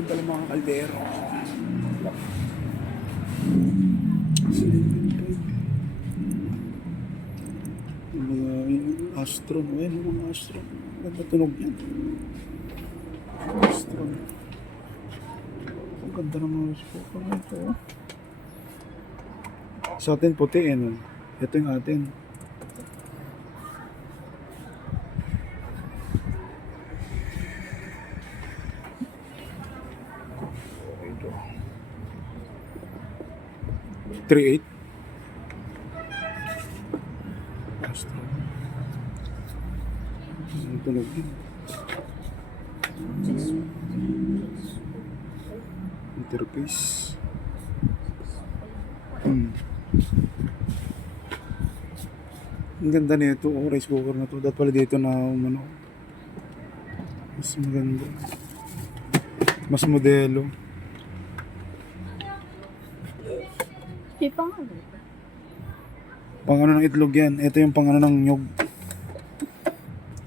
Ay, pala mga kaldero. Mga astro, ayun yung mga astro. Ganda tunog yan. Astro. Ang ganda ng mga speaker na ito. oh. Sa atin puti eh. no? Ito yung atin. 3.8 Astro. Ang tunog din. Interface. Hmm. Ang ganda nito, oh, rice cooker na to. Dapat pala dito na umano. Mas maganda. Mas modelo. Di pa nga. Pang ano ng itlog yan. Ito yung pang ano ng nyog.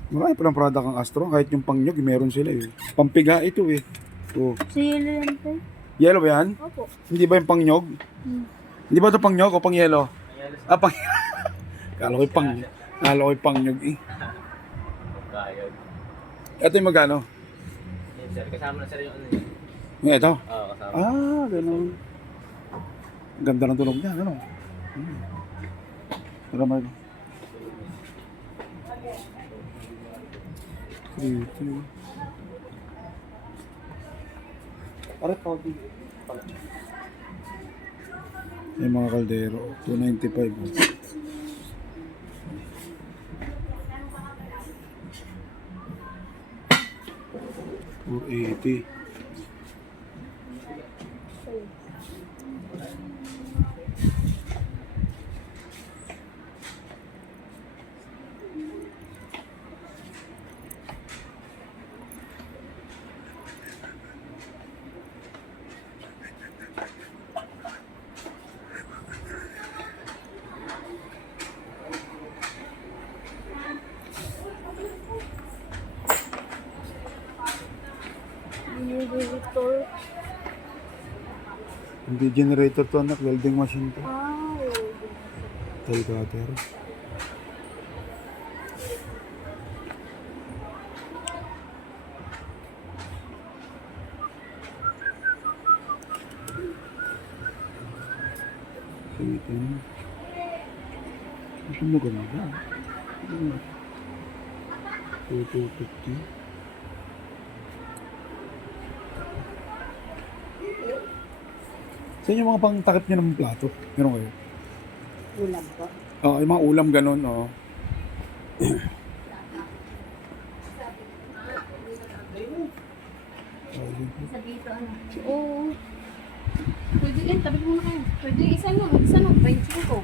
Marami palang product ang Astro. Kahit yung pang nyog, meron sila eh. Pampiga ito eh. Oh. Si Yelo yan po. Yellow ba yan? Opo. Hindi ba yung pang nyog? Hmm. Hindi ba ito pang nyog o pang yellow? Ah, pang... Kala ko yung pang... Kala ko yung pang nyog eh. Ito yung magkano? Yan sir, kasama na sir yung ano yun. Ito? Oo, kasama. Ah, ganun. Ganda ng tunog niya, ano? Hmm. Tara, Marlo. Three, two. Arat pa Yung mga kaldero, 295. oh. Four eighty. yung generator. Hindi generator to anak, welding machine to. Ah, welding. Tail cutter. Sweeten. Ito mo ganda. Ito mo. 2250. Kayo yung mga pangtakip niyo ng plato. Meron kayo? Ulam po. Oo, oh, yung mga ulam ganun, oo. Oh. Isa dito, ano? Oo. Pwede yun, tabi mo na kayo. Pwede isa no, isa no, 25.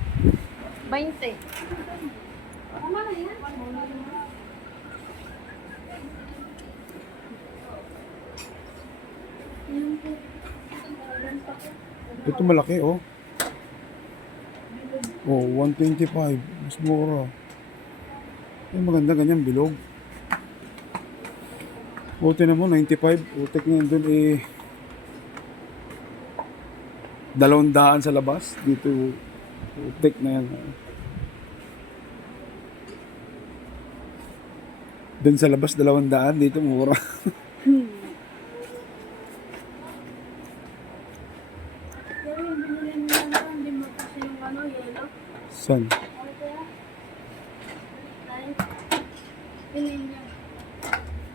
20. Tama na yan. Yan po. Ganun pa po. Ito malaki, oh. Oh, 125. Mas mura. Ay, maganda ganyan, bilog. Buti na mo, 95. Utek na doon eh. Dalawang daan sa labas. Dito, utek na yan. Doon sa labas, dalawang daan. Dito, mura. Pero yung binili mo lang lang, hindi mo kasi yung ano, yelo. Niya.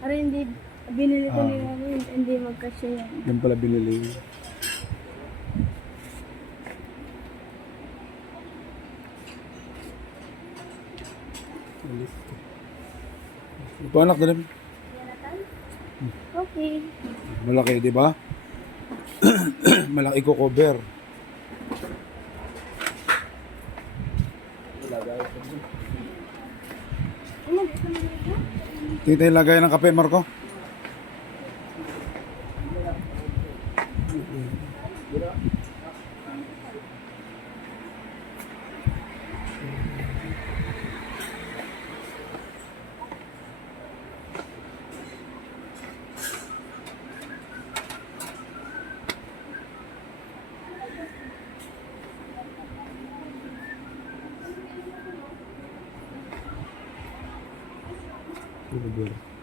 Pero hindi, binili ko Ah. nila yun, hindi magkasya yan. Yan pala binili. Ulit. Ito anak, dali. Okay. Malaki, di ba? Malaki ko cover. Tingnan tayo lagay ng kape, Marco. 对不对。